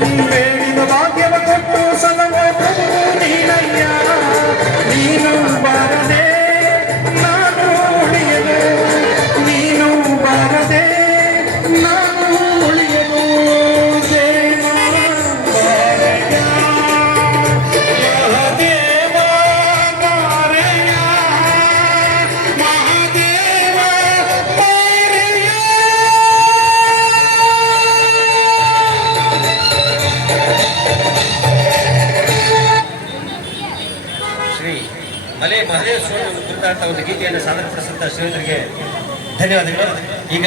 Make Shri ಮಲೆ ಮಹದೇವ ಸ್ವಾಮಿ ಕುರಿತಂತ ಒಂದು ಗೀತೆಯನ್ನು ಸಾದರಪಡಿಸಿದಂತ ಶ್ರೀಧರಿಗೆ ಧನ್ಯವಾದಗಳು. ಈಗ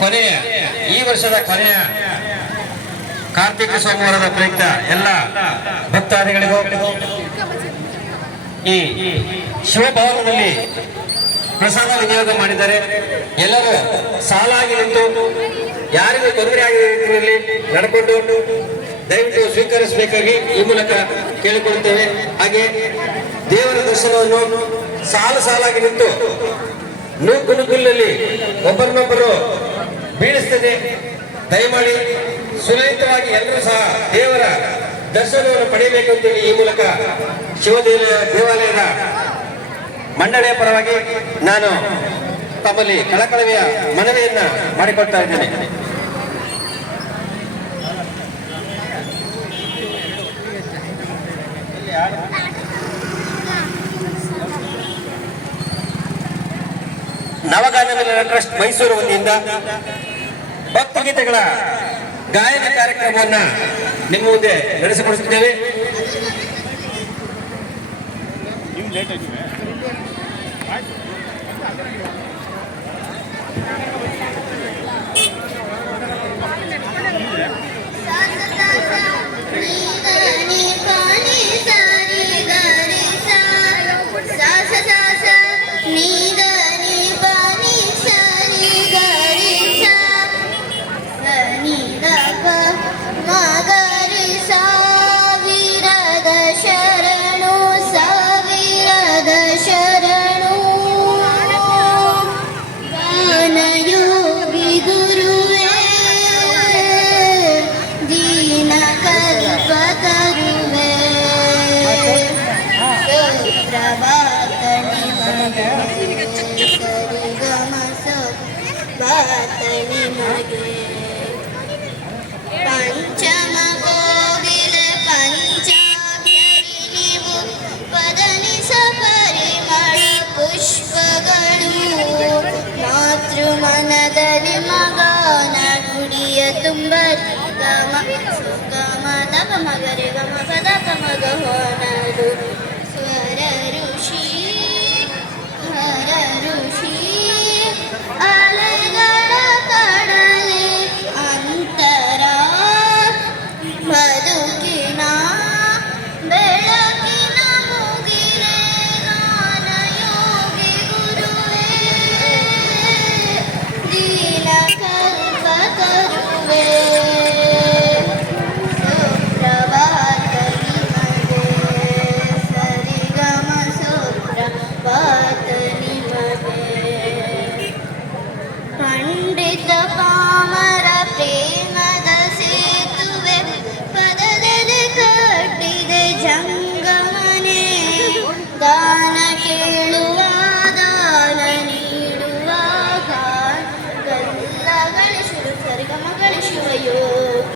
ಕೊನೆಯ, ಈ ವರ್ಷದ ಕೊನೆಯ ಕಾರ್ತಿಕ ಸೋಮವಾರದ ಪ್ರಯುಕ್ತ ಎಲ್ಲ ಭಕ್ತಾದಿಗಳಿಗೂ ಈ ಶಿವಭವನದಲ್ಲಿ ಪ್ರಸಾದ ವಿನಿಯೋಗ ಮಾಡಿದ್ದಾರೆ. ಎಲ್ಲರೂ ಸಾಲಾಗಿ ನಿಂತು ಯಾರಿಗೂ ತೊಂದರೆ ಆಗಿರಲಿ ನಡ್ಕೊಂಡು ದಯವಿಟ್ಟು ಸ್ವೀಕರಿಸಬೇಕಾಗಿ ಈ ಮೂಲಕ ಕೇಳಿಕೊಳ್ಳುತ್ತೇವೆ. ಹಾಗೆ ದೇವರ ದರ್ಶನವನ್ನು ಸಾಲು ಸಾಲಾಗಿ ನಿಂತು ನೂಕುನುಗ್ಗುಲಲ್ಲಿ ಒಬ್ಬರನ್ನೊಬ್ಬರು ಬೀಳಿಸ್ತದೆ. ದಯಮಾಡಿ ಸುಲಲಿತವಾಗಿ ಎಲ್ಲರೂ ಸಹ ದೇವರ ದರ್ಶನವನ್ನು ಪಡೆಯಬೇಕು ಅಂತೇಳಿ ಈ ಮೂಲಕ ಶಿವದೇವ ದೇವಾಲಯದ ಮಂಡಳಿಯ ಪರವಾಗಿ ನಾನು ತಮ್ಮಲ್ಲಿ ಕಳಕಳವೆಯ ಮನವಿಯನ್ನ ಮಾಡಿಕೊಡ್ತಾ ಇದ್ದೇನೆ. ನವಗಾನ ಮಿಲನ ಟ್ರಸ್ಟ್ ಮೈಸೂರು ವತಿಯಿಂದ ಭಕ್ತಗೀತೆಗಳ ಗಾಯನ ಕಾರ್ಯಕ್ರಮವನ್ನ ನಿಮ್ಮ ಮುಂದೆ ನಡೆಸಿಕೊಡುತ್ತಿದ್ದೇವೆ ನೀ ಪುಷ್ಪಗಳು ಮಾತೃ ಮನದಲ್ಲಿ ಮಗನ ಗುಡಿಯ ತುಂಬ ಗಮ, ಸುಗಮ ದಗ ಮಗರೆ ಗಮ ಪದ ಮಗ ಹೊನಲು ಸ್ವರರು